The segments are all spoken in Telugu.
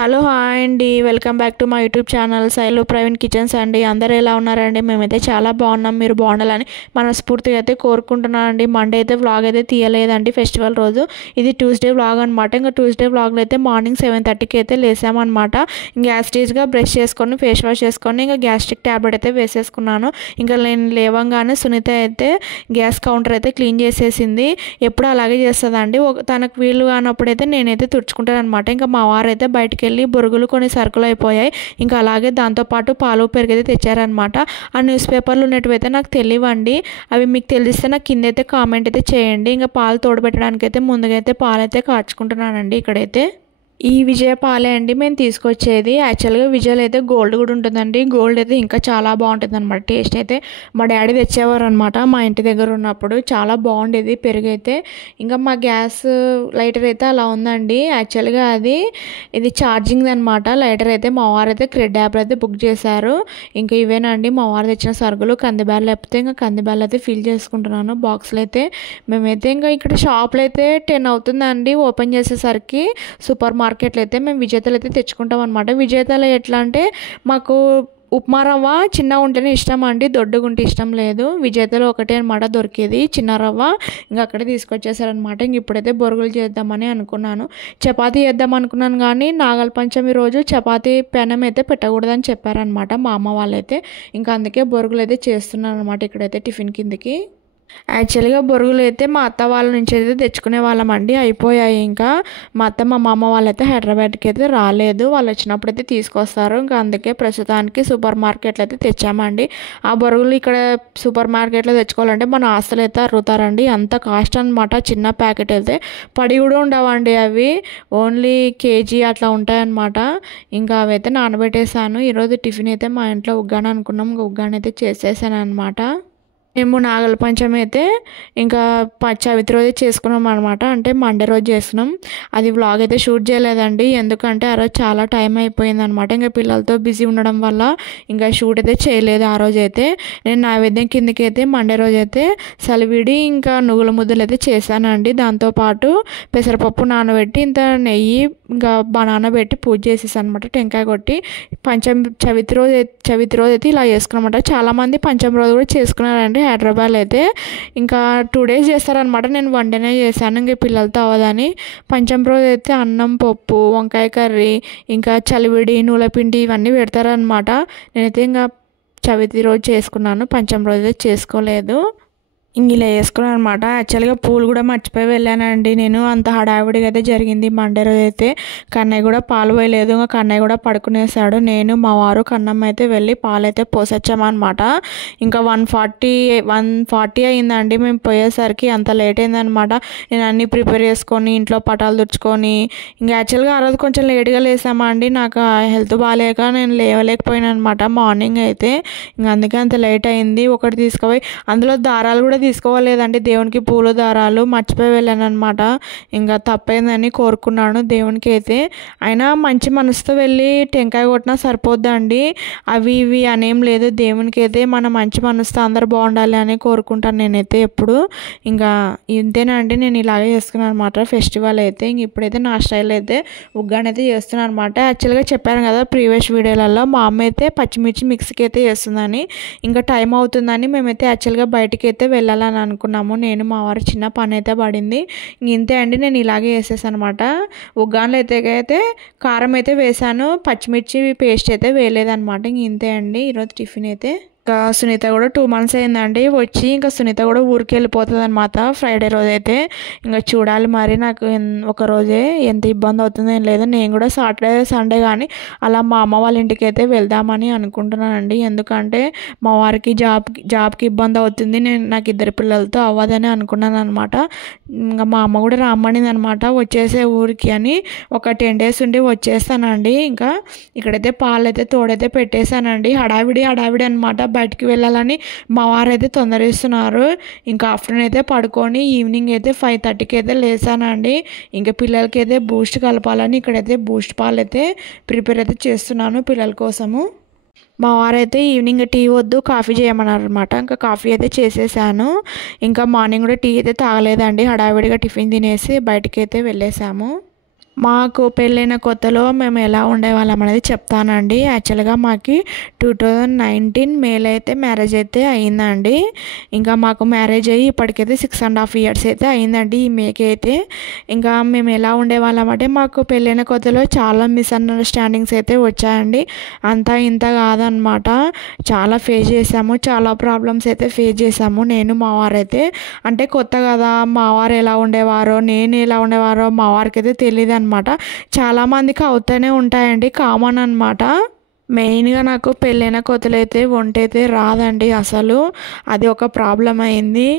హలో హాయ్ అండి, welcome back to my YouTube channel Shailu Praveen kitchens అండి. అందరూ ఎలా ఉన్నారండి? మేమైతే చాలా బాగున్నాం. మీరు బాగుండాలని మనస్ఫూర్తిగా అయితే కోరుకుంటున్నాను అండి. మండే అయితే వ్లాగ్ అయితే తీయలేదండి, ఫెస్టివల్ రోజు. ఇది ట్యూస్డే వ్లాగ్ అనమాట. ఇంకా ట్యూస్డే వ్లాగ్లో అయితే మార్నింగ్ 7:30కి అయితే లేసామన్నమాట. ఇంకా యాస్టీజ్గా బ్రష్ చేసుకొని ఫేస్ వాష్ చేసుకొని ఇంకా గ్యాస్ట్రిక్ ట్యాబ్లెట్ అయితే వేసేసుకున్నాను. ఇంకా నేను లేవంగానే సునీత అయితే గ్యాస్ కౌంటర్ అయితే క్లీన్ చేసేసింది. ఎప్పుడు అలాగే చేస్తుందండి. తనకు వీలు కానప్పుడు అయితే నేనైతే తుడుచుకుంటాను అనమాట. ఇంకా మా వారైతే బయటకు వెళ్ళి బొరుగులు కొన్ని సరుకులు అయిపోయాయి. ఇంకా అలాగే దాంతోపాటు పాలు పెరుగు అయితే తెచ్చారనమాట. ఆ న్యూస్ పేపర్లు ఉన్నట్టువైతే నాకు తెలియవండి. అవి మీకు తెలిస్తే నాకు కింద అయితే కామెంట్ అయితే చేయండి. ఇంకా పాలు తోడబెట్టడానికి అయితే ముందుగా అయితే పాలు అయితే కాచుకుంటున్నానండి. ఇక్కడైతే ఈ విజయ పాలే అండి మేము తీసుకొచ్చేది. యాక్చువల్గా విజయలో అయితే గోల్డ్ కూడా ఉంటుందండి. గోల్డ్ అయితే ఇంకా చాలా బాగుంటుంది అనమాట. టేస్ట్ అయితే మా డాడీ తెచ్చేవారు అనమాట మా ఇంటి దగ్గర ఉన్నప్పుడు. చాలా బాగుండేది పెరుగు అయితే. ఇంకా మా గ్యాస్ లైటర్ అయితే అలా ఉందండి. యాక్చువల్గా ఇది ఛార్జింగ్ అనమాట. లైటర్ అయితే మా వారు అయితే క్రెడ్ యాప్లో అయితే బుక్ చేశారు. ఇంకా ఇవేనండి మా వారు తెచ్చిన సరుకులు. కందిబ్యాలు లేకపోతే ఇంకా కందిబ్యాలు అయితే ఫిల్ చేసుకుంటున్నాను బాక్స్లో అయితే. మేమైతే ఇంకా ఇక్కడ షాప్లో అయితే 10 అవుతుందండి ఓపెన్ చేసేసరికి. సూపర్ మార్కెట్లో అయితే మేము విజేతలు అయితే తెచ్చుకుంటాం అనమాట. విజేతలు ఎట్లా అంటే మాకు ఉప్మా రవ్వ చిన్న ఉంటేనే ఇష్టం అండి, దొడ్డుగుంటే ఇష్టం లేదు. విజేతలు ఒకటే అనమాట దొరికేది చిన్న రవ్వ. ఇంకా అక్కడే తీసుకొచ్చేసారనమాట. ఇంక ఇప్పుడైతే బొరుగులు చేద్దామని అనుకున్నాను. చపాతీ చేద్దాం అనుకున్నాను కానీ నాగల పంచమి రోజు చపాతీ పెనం అయితే పెట్టకూడదని చెప్పారనమాట మా అమ్మ వాళ్ళైతే. ఇంకా అందుకే బొరుగులు అయితే చేస్తున్నాను అనమాట ఇక్కడైతే టిఫిన్ కిందకి. యాక్చువల్గా బొరుగులు అయితే మా అత్త వాళ్ళ నుంచి అయితే తెచ్చుకునే వాళ్ళం అండి, అయిపోయాయి. ఇంకా మా అత్త మా మామ వాళ్ళైతే హైదరాబాద్కి అయితే రాలేదు. వాళ్ళు వచ్చినప్పుడు అయితే తీసుకొస్తారు. ఇంకా అందుకే ప్రస్తుతానికి సూపర్ మార్కెట్లో అయితే తెచ్చామండి. ఆ బొరుగులు ఇక్కడ సూపర్ మార్కెట్లో తెచ్చుకోవాలంటే మన ఆస్తులు అయితే అరుగుతారండి, అంత కాస్ట్ అనమాట. చిన్న ప్యాకెట్ అయితే పడి కూడా ఉండవండి, అవి ఓన్లీ కేజీ అట్లా ఉంటాయన్నమాట. ఇంకా అవి అయితే నానబెట్టేసాను. ఈరోజు టిఫిన్ అయితే మా ఇంట్లో ఉగ్గాని అనుకున్నాం. ఇంకా ఉగ్గాని అయితే చేసేసాను అనమాట. మేము నాగల పంచమి అయితే ఇంకా చవితి రోజే చేసుకున్నాం అనమాట. అంటే మండే రోజు చేసుకున్నాం. అది వ్లాగ్ అయితే షూట్ చేయలేదండి, ఎందుకంటే ఆ రోజు చాలా టైం అయిపోయింది అనమాట. ఇంకా పిల్లలతో బిజీ ఉండడం వల్ల ఇంకా షూట్ అయితే చేయలేదు ఆ రోజు అయితే. నేను నైవేద్యం కిందకి అయితే మండే రోజు అయితే సలివిడి ఇంకా నువ్వుల ముద్దలు అయితే చేశానండి. దాంతోపాటు పెసరపప్పు నానబెట్టి ఇంత నెయ్యి ఇంకా బనానా పెట్టి పూజ చేసేసాను అనమాట, టెంకాయ కొట్టి. చవితి రోజు అయితే ఇలా చేసుకున్నమాట. చాలామంది పంచమి రోజు కూడా చేసుకున్నారండి హైదరాబాద్ అయితే. ఇంకా 2 days చేస్తారనమాట. నేను 1 dayనే చేశాను ఇంకా పిల్లలతో అవ్వదని. పంచమి రోజు అయితే అన్నం, పప్పు, వంకాయ కర్రీ, ఇంకా చలివిడి, నూలపిండి ఇవన్నీ పెడతారనమాట. నేనైతే ఇంకా చవితి రోజు చేసుకున్నాను, పంచమి రోజు అయితే చేసుకోలేదు. ఇలా వేసుకున్నాను అనమాట. యాక్చువల్గా పూలు కూడా మర్చిపోయి వెళ్ళానండి నేను. అంత హడావిడిగా అయితే జరిగింది మండే రోజు అయితే. కన్నయ్య కూడా పాలు పోయలేదు. ఇంకా కన్నయ్య కూడా పడుకునేసాడు. నేను మా వారు కన్నమ్మ అయితే వెళ్ళి పాలు అయితే పోసొచ్చామన్నమాట. ఇంకా 1:40 అయిందండి మేము పోయేసరికి. అంత లేట్ అయిందనమాట. నేను అన్నీ ప్రిపేర్ చేసుకొని ఇంట్లో పటాలు తుడుచుకొని ఇంకా యాక్చువల్గా ఆ రోజు కొంచెం లేట్గా లేసామా అండి. నాకు హెల్త్ బాగాలేక నేను లేవలేకపోయాను అనమాట మార్నింగ్ అయితే. ఇంకా అందుకే అంత లేట్ అయింది. ఒకటి తీసుకుపోయి అందులో దారాలు కూడా తీసుకోలేదండి, దేవునికి పూల దారాలు మర్చిపోయి వెళ్ళాను అనమాట. ఇంకా తప్పైందని కోరుకున్నాను దేవునికి అయితే. అయినా మంచి మనసుతో వెళ్ళి టెంకాయ కొట్టినా సరిపోద్దండి, అవి ఇవి అనేం లేదు. దేవునికి అయితే మన మంచి మనసుతో అందరు బాగుండాలి అని కోరుకుంటాను నేనైతే ఎప్పుడు. ఇంకా ఇంతేనండి, నేను ఇలాగే చేసుకున్నాను అనమాట ఫెస్టివల్ అయితే. ఇంక ఇప్పుడైతే నా స్టైల్ అయితే ఉగ్గాని అయితే చేస్తున్నాను అనమాట. యాక్చువల్గా చెప్పాను కదా ప్రీవియస్ వీడియోలలో, మా అమ్మ అయితే పచ్చిమిర్చి మిక్సీకి అయితే చేస్తుందని. ఇంకా టైం అవుతుందని మేమైతే యాక్చువల్గా బయటికి అయితే వెళ్ళాలని అనుకున్నాము. నేను మా వారు చిన్న పని అయితే పడింది. ఇంతే అండి, నేను ఇలాగే వేసేసాను అనమాట. ఉగ్గాన్లో అయితే కారం అయితే వేసాను, పచ్చిమిర్చి పేస్ట్ అయితే వేయలేదనమాట. ఇంతే అండి ఈరోజు టిఫిన్ అయితే. ఇంకా సునీత కూడా 2 months అయిందండి వచ్చి. ఇంకా సునీత కూడా ఊరికి వెళ్ళిపోతుంది అనమాట ఫ్రైడే రోజు అయితే. ఇంకా చూడాలి మరి, నాకు ఒక రోజే ఎంత ఇబ్బంది అవుతుందో ఏం లేదు. నేను కూడా సాటర్డే సండే కానీ అలా మా అమ్మ వాళ్ళ ఇంటికి అయితే వెళ్దామని అనుకుంటున్నానండి. ఎందుకంటే మా వారికి జాబ్కి ఇబ్బంది అవుతుంది, నాకు 2 పిల్లలతో అవ్వదని అనుకున్నాను అనమాట. ఇంకా మా అమ్మ కూడా రమ్మనింది అనమాట వచ్చేసే ఊరికి అని. ఒక 10 days ఉండి వచ్చేస్తానండి. ఇంకా ఇక్కడైతే పాలు అయితే తోడైతే పెట్టేశానండి. హడావిడి అనమాట. బయటికి వెళ్ళాలని మా వారైతే తొందరస్తున్నారు. ఇంకా ఆఫ్టర్నూన్ అయితే పడుకొని ఈవినింగ్ అయితే 5:30కి అయితే లేసానండి. ఇంకా పిల్లలకి అయితే బూస్ట్ కలపాలని ఇక్కడైతే బూస్ట్ పాలు అయితే ప్రిపేర్ అయితే చేస్తున్నాను పిల్లల కోసము. మా వారైతే ఈవినింగ్ టీ వద్దు కాఫీ చేయమన్నారు అనమాట. ఇంకా కాఫీ అయితే చేసేసాను. ఇంకా మార్నింగ్ కూడా టీ అయితే తాగలేదండి, హడావిడిగా టిఫిన్ తినేసి బయటికి అయితే వెళ్ళేసాము. మాకు పెళ్ళైన కొత్తలో మేము ఎలా ఉండేవాళ్ళం అనేది చెప్తానండి. యాక్చువల్గా మాకు 2019 మేలో అయితే మ్యారేజ్ అయితే అయిందండి. ఇంకా మాకు మ్యారేజ్ అయ్యి ఇప్పటికైతే 6.5 ఇయర్స్ అయితే అయిందండి ఈ మేకి అయితే. ఇంకా మేము ఎలా ఉండేవాళ్ళం అంటే మాకు పెళ్ళైన కొత్తలో చాలా మిస్అండర్స్టాండింగ్స్ అయితే వచ్చాయండి. అంతా ఇంత కాదనమాట. చాలా ఫేస్ చేసాము, చాలా ప్రాబ్లమ్స్ అయితే ఫేస్ చేసాము నేను మా వారైతే. అంటే కొత్త కదా, మా వారు ఎలా ఉండేవారో నేను ఎలా ఉండేవారో మా వారికి అయితే తెలియదు అనమాట. చాలామందికి అవుతూనే ఉంటాయండి, కామన్ అనమాట. మెయిన్గా నాకు పెళ్ళైన కొత్తలో అయితే వంట అయితే రాదండి అసలు. అది ఒక ప్రాబ్లం అయింది.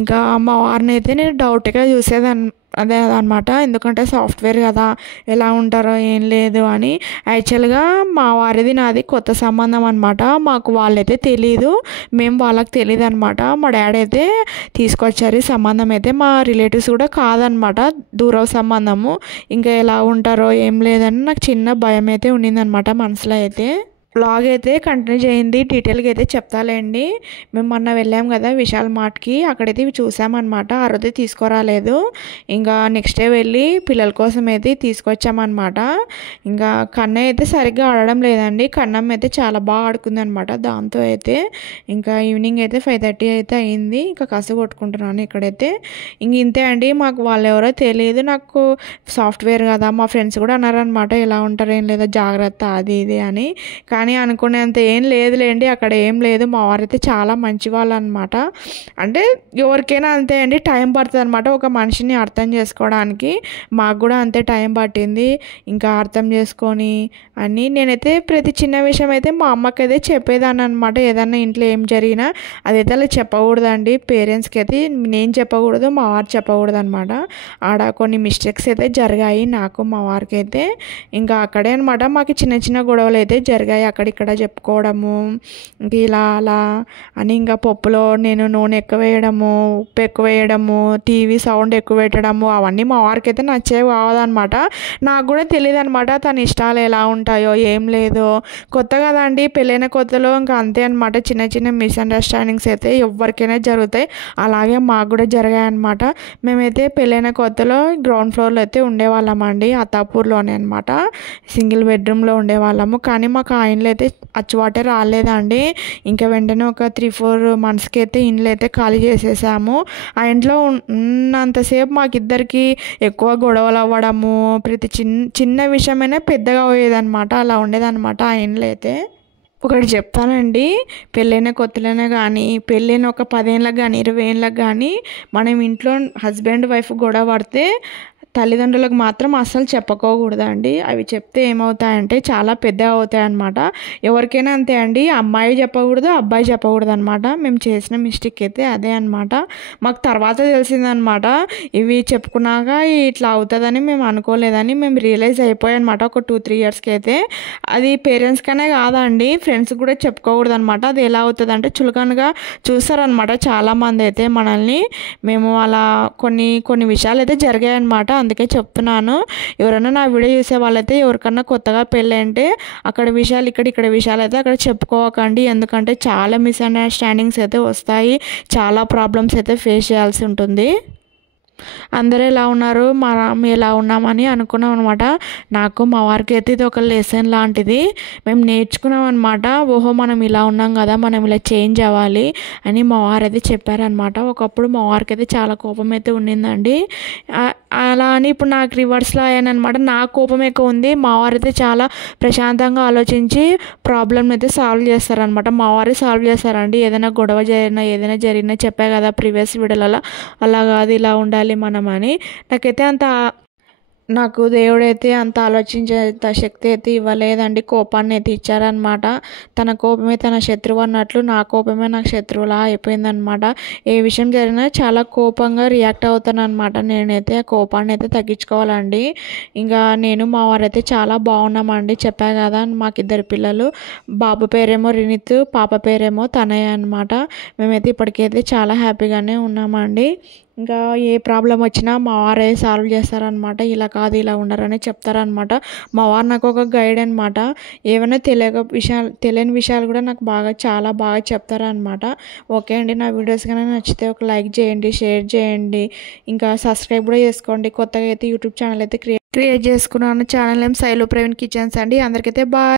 ఇంకా మా వారిని అయితే నేను డౌట్గా చూసేదాన్ని అదనమాట. ఎందుకంటే సాఫ్ట్వేర్ కదా, ఎలా ఉంటారో ఏం లేదు అని. యాక్చువల్గా మా వారిది నాది కొత్త సంబంధం అనమాట. మాకు వాళ్ళైతే తెలీదు, మేము వాళ్ళకి తెలియదు అనమాట. మా డాడీ అయితే తీసుకొచ్చారు ఈ సంబంధం అయితే. మా రిలేటివ్స్ కూడా కాదనమాట, దూర సంబంధము. ఇంకా ఎలా ఉంటారో ఏం లేదని నాకు చిన్న భయం అయితే ఉండిందనమాట మనసులో అయితే. బ్లాగ్ అయితే కంటిన్యూ చేయండి, డీటెయిల్గా అయితే చెప్తాలేండి. మేము మొన్న వెళ్ళాం కదా విశాల్ మార్ట్కి, అక్కడైతే ఇవి చూసామన్నమాట. ఆ రోజు తీసుకురాలేదు. ఇంకా నెక్స్ట్ డే వెళ్ళి పిల్లల కోసం అయితే తీసుకొచ్చామన్నమాట. ఇంకా కన్నయ్య అయితే సరిగ్గా ఆడడం లేదండి. కన్నం అయితే చాలా బాగా ఆడుకుంది అనమాట దాంతో అయితే. ఇంకా ఈవినింగ్ అయితే 5:30 అయితే అయింది. ఇంకా కసు కొట్టుకుంటున్నాను ఇక్కడైతే. ఇంక ఇంతే అండి. మాకు వాళ్ళు ఎవరో తెలియదు. నాకు సాఫ్ట్వేర్ కదా, మా ఫ్రెండ్స్ కూడా అన్నారనమాట ఎలా ఉంటారు ఏం లేదా జాగ్రత్త అది ఇది అని. కానీ అనుకునేంత ఏం లేదులేండి, అక్కడ ఏం లేదు. మా వారైతే చాలా మంచి వాళ్ళు అనమాట. అంటే ఎవరికైనా అంతే అండి, టైం పడుతుంది అనమాట ఒక మనిషిని అర్థం చేసుకోవడానికి. మాకు కూడా అంతే టైం పట్టింది. ఇంకా అర్థం చేసుకొని అని నేనైతే ప్రతి చిన్న విషయం అయితే మా అమ్మకి అయితే చెప్పేదాన్ని అనమాట. ఏదన్నా ఇంట్లో ఏం జరిగినా అదైతే అలా చెప్పకూడదండి పేరెంట్స్కి అయితే. నేను చెప్పకూడదు, మా వారు చెప్పకూడదు అనమాట. ఆడ కొన్ని మిస్టేక్స్ అయితే జరిగాయి నాకు మా వారికి అయితే. ఇంకా అక్కడే అనమాట మాకు చిన్న చిన్న గొడవలు అయితే జరిగాయి, అక్కడిక్కడ చెప్పుకోవడము. ఇంక ఇలా అలా అని ఇంకా పప్పులో నేను నూనె ఎక్కువ వేయడము, ఉప్పు ఎక్కువ వేయడము, టీవీ సౌండ్ ఎక్కువ పెట్టడము, అవన్నీ మా వారికి అయితే నచ్చేవి కావదనమాట. నాకు కూడా తెలియదు అనమాట తన ఇష్టాలు ఎలా ఉంటాయో ఏం లేదో. కొత్త కదండి, పెళ్ళైన కొత్తలో ఇంకా అంతే అనమాట. చిన్న చిన్న మిస్అండర్స్టాండింగ్స్ అయితే ఎవరికైనా జరుగుతాయి. అలాగే మాకు కూడా జరిగాయి అనమాట. మేమైతే పెళ్ళైన కొత్తలో గ్రౌండ్ ఫ్లోర్లో అయితే ఉండేవాళ్ళమండి, అత్తాపూర్లోనే అనమాట. సింగిల్ బెడ్రూమ్లో ఉండేవాళ్ళము. కానీ మాకు ఆ ఇండ్లు అయితే అచ్చువాటే రాలేదండి. ఇంకా వెంటనే ఒక 3-4 మంత్స్కి అయితే ఇండ్లు అయితే ఖాళీ చేసేసాము. ఆ ఇంట్లో ఉన్నంతసేపు మాకిద్దరికి ఎక్కువ గొడవలు అవ్వడము, ప్రతి చిన్న విషయమైనా పెద్దగా పోయేదనమాట. అలా ఉండేదన్నమాట ఆ ఇండ్లు అయితే. ఒకటి చెప్తానండి, పెళ్ళైన కొత్తలోనే కానీ పెళ్ళైన ఒక 10 ఏళ్ళకి కానీ 20 ఏళ్ళకి కానీ మనం ఇంట్లో హస్బెండ్ వైఫ్ గొడవ పడితే తల్లిదండ్రులకు మాత్రం అస్సలు చెప్పుకోకూడదండి. అవి చెప్తే ఏమవుతాయంటే చాలా పెద్దగా అవుతాయి అన్నమాట. ఎవరికైనా అంతే అండి, అమ్మాయి చెప్పకూడదు, అబ్బాయి చెప్పకూడదు అనమాట. మేము చేసిన మిస్టేక్ అయితే అదే అనమాట. మాకు తర్వాత తెలిసిందనమాట, ఇవి చెప్పుకున్నాక ఇట్లా అవుతుందని మేము అనుకోలేదని మేము రియలైజ్ అయిపోయాయి అనమాట ఒక 2-3 ఇయర్స్కి అయితే. అది పేరెంట్స్కనే కాదండి, ఫ్రెండ్స్కి కూడా చెప్పుకోకూడదు అనమాట. అది ఎలా అవుతుంది అంటే చులకనగా చూస్తారనమాట చాలామంది అయితే మనల్ని. మేము అలా కొన్ని విషయాలు అయితే జరిగాయి అనమాట. అందుకే చెప్తున్నాను, ఎవరైనా నా వీడియో చూసే వాళ్ళైతే ఎవరికన్నా కొత్తగా పెళ్ళి అంటే అక్కడ విషయాలు ఇక్కడ విషయాలు అయితే అక్కడ చెప్పుకోకండి. ఎందుకంటే చాలా మిస్అండర్స్టాండింగ్స్ అయితే వస్తాయి, చాలా ప్రాబ్లమ్స్ అయితే ఫేస్ చేయాల్సి ఉంటుంది. అందరూ ఎలా ఉన్నారు, మనం ఎలా ఉన్నామని అనుకున్నాం అనమాట. నాకు మా వారికి అయితే ఇది ఒక లెసన్ లాంటిది. మేము నేర్చుకున్నాం అనమాట. ఓహో మనం ఇలా ఉన్నాం కదా, మనం ఇలా చేంజ్ అవ్వాలి అని మా వారు అయితే చెప్పారనమాట. ఒకప్పుడు మా వారికి అయితే చాలా కోపం అయితే ఉండిందండి. అలా అని ఇప్పుడు నాకు రివర్స్లో అయ్యానమాట. నాకు కోపం ఎక్కువ ఉంది, మా వారు అయితే చాలా ప్రశాంతంగా ఆలోచించి ప్రాబ్లమ్ అయితే సాల్వ్ చేస్తారనమాట. మా వారే సాల్వ్ చేస్తారండి. ఏదైనా గొడవ జరిగినా చెప్పా కదా ప్రీవియస్ వీడియోలలో, అలా కాదు ఇలా ఉండాలి మనం అని. నాకు దేవుడైతే అంత ఆలోచించేంత శక్తి అయితే ఇవ్వలేదండి, కోపాన్ని అయితే ఇచ్చారనమాట. తన కోపమే తన శత్రువు అన్నట్లు నా కోపమే నాకు శత్రువులా అయిపోయిందనమాట. ఏ విషయం జరిగినా చాలా కోపంగా రియాక్ట్ అవుతాను అనమాట. నేనైతే ఆ కోపాన్ని అయితే తగ్గించుకోవాలండి. ఇంకా నేను మా వారైతే చాలా బాగున్నామండి. చెప్పా కదా మాకిద్దరు పిల్లలు, బాబు పేరేమో రినిత్, పాప పేరేమో తనయ్య అనమాట. మేమైతే ఇప్పటికైతే చాలా హ్యాపీగానే ఉన్నామండి. ఇంకా ఏ ప్రాబ్లం వచ్చినా మా వారే సాల్వ్ చేస్తారనమాట. ఇలా కాదు ఇలా ఉండరని చెప్తారనమాట. మా వారు నాకు ఒక గైడ్ అనమాట. ఏమైనా తెలియని విషయాలు కూడా నాకు చాలా బాగా చెప్తారనమాట. ఓకే అండి, నా వీడియోస్ కానీ నచ్చితే ఒక లైక్ చేయండి, షేర్ చేయండి, ఇంకా సబ్స్క్రైబ్ కూడా చేసుకోండి. కొత్తగా అయితే యూట్యూబ్ ఛానల్ అయితే క్రియేట్ చేసుకున్నాను. Channel name Shailu Praveen kitchens అండి. అందరికైతే బాయ్.